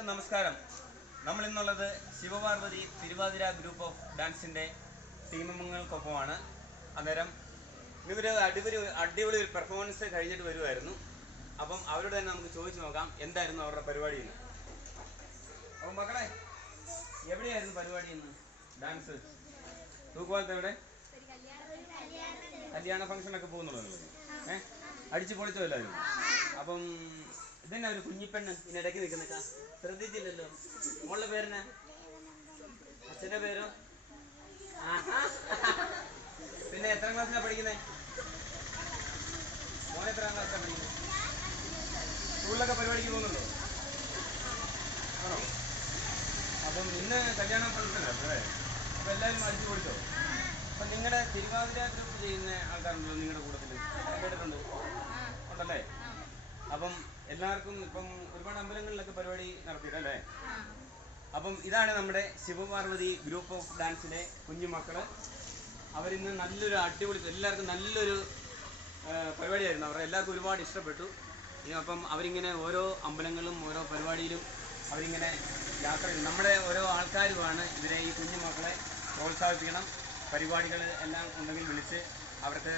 എല്ലാവർക്കും നമസ്കാരം. നമ്മൾ ഇന്നുള്ളത് ശിവപാർവതി തിരുവാതിര ഗ്രൂപ്പ് ഓഫ് ഡാൻസിൻ്റെ ടീമംഗങ്ങൾക്കൊപ്പമാണ്. അന്നേരം ഇവർ അടിപൊളി ഒരു പെർഫോമൻസ് കഴിഞ്ഞിട്ട് വരുമായിരുന്നു. അപ്പം അവരോട് തന്നെ നമുക്ക് ചോദിച്ചു നോക്കാം എന്തായിരുന്നു അവരുടെ പരിപാടി എന്ന്. അപ്പം മക്കളെ, എവിടെയായിരുന്നു പരിപാടി ഇന്ന്? ഡാൻസ് തൂക്കുപാലത്ത് എവിടെ? കല്യാണ ഫംഗ്ഷനൊക്കെ പോകുന്നുള്ളൂ. അടിച്ചു പൊളിച്ചോ എല്ലാവരും? അപ്പം ഇതന്നെ ഒരു കുഞ്ഞിപ്പെണ്ണ് ഇതിനിടയ്ക്ക് നിൽക്കുന്ന ശ്രദ്ധിച്ചില്ലല്ലോ. മോളുടെ പേരെന്നാ? അച്ഛൻ്റെ പേരോ? പിന്നെ എത്രാം ക്ലാസ്സിലാണ് പഠിക്കുന്നത്? മോൻ എത്രാം ക്ലാസ്സിലാണ് പഠിക്കുന്നത്? സ്കൂളിലൊക്കെ പരിപാടിക്ക് പോകുന്നുണ്ടോ? ആണോ? അപ്പം ഇന്ന് കല്യാണ ഫംഗ്ഷനാണ് അല്ലേ? അപ്പം എല്ലാവരും അടിച്ചു പൊളിച്ചോ? അപ്പം നിങ്ങളുടെ തിരുവാതിര ഗ്രൂപ്പ് ചെയ്യുന്ന ആൾക്കാരുണ്ടല്ലോ നിങ്ങളുടെ കൂട്ടത്തിൽ? കേട്ടിട്ടുണ്ട് ഉണ്ടല്ലേ? അപ്പം എല്ലാവർക്കും ഇപ്പം ഒരുപാട് അമ്പലങ്ങളിലൊക്കെ പരിപാടി നടത്തിയിട്ടല്ലേ? അപ്പം ഇതാണ് നമ്മുടെ ശിവപാർവതി ഗ്രൂപ്പ് ഓഫ് ഡാൻസിലെ കുഞ്ഞുമക്കള്. അവരിന്ന് നല്ലൊരു അടിപൊളി, എല്ലാവർക്കും നല്ലൊരു പരിപാടിയായിരുന്നു. അവരെ എല്ലാവർക്കും ഒരുപാട് ഇഷ്ടപ്പെട്ടു. അപ്പം അവരിങ്ങനെ ഓരോ അമ്പലങ്ങളിലും ഓരോ പരിപാടിയിലും അവരിങ്ങനെ യാത്ര ചെയ്തു. നമ്മുടെ ഓരോ ആൾക്കാരുമാണ് ഇവരെ, ഈ കുഞ്ഞുമക്കളെ പ്രോത്സാഹിപ്പിക്കണം. പരിപാടികൾ എല്ലാം ഉണ്ടെങ്കിൽ വിളിച്ച് അവർക്ക്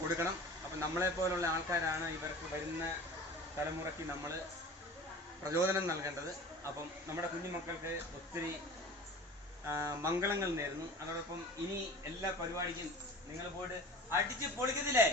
കൊടുക്കണം. അപ്പം നമ്മളെപ്പോലുള്ള ആൾക്കാരാണ് ഇവർക്ക് വരുന്ന തലമുറയ്ക്ക് നമ്മൾ പ്രചോദനം നൽകേണ്ടത്. അപ്പം നമ്മുടെ കുഞ്ഞുമക്കൾക്ക് ഒത്തിരി മംഗളങ്ങൾ നേരുന്നു. അതോടൊപ്പം ഇനി എല്ലാ പരിപാടിക്കും നിങ്ങൾ പോയിട്ട് അടിച്ച് പൊളിക്കത്തില്ലേ?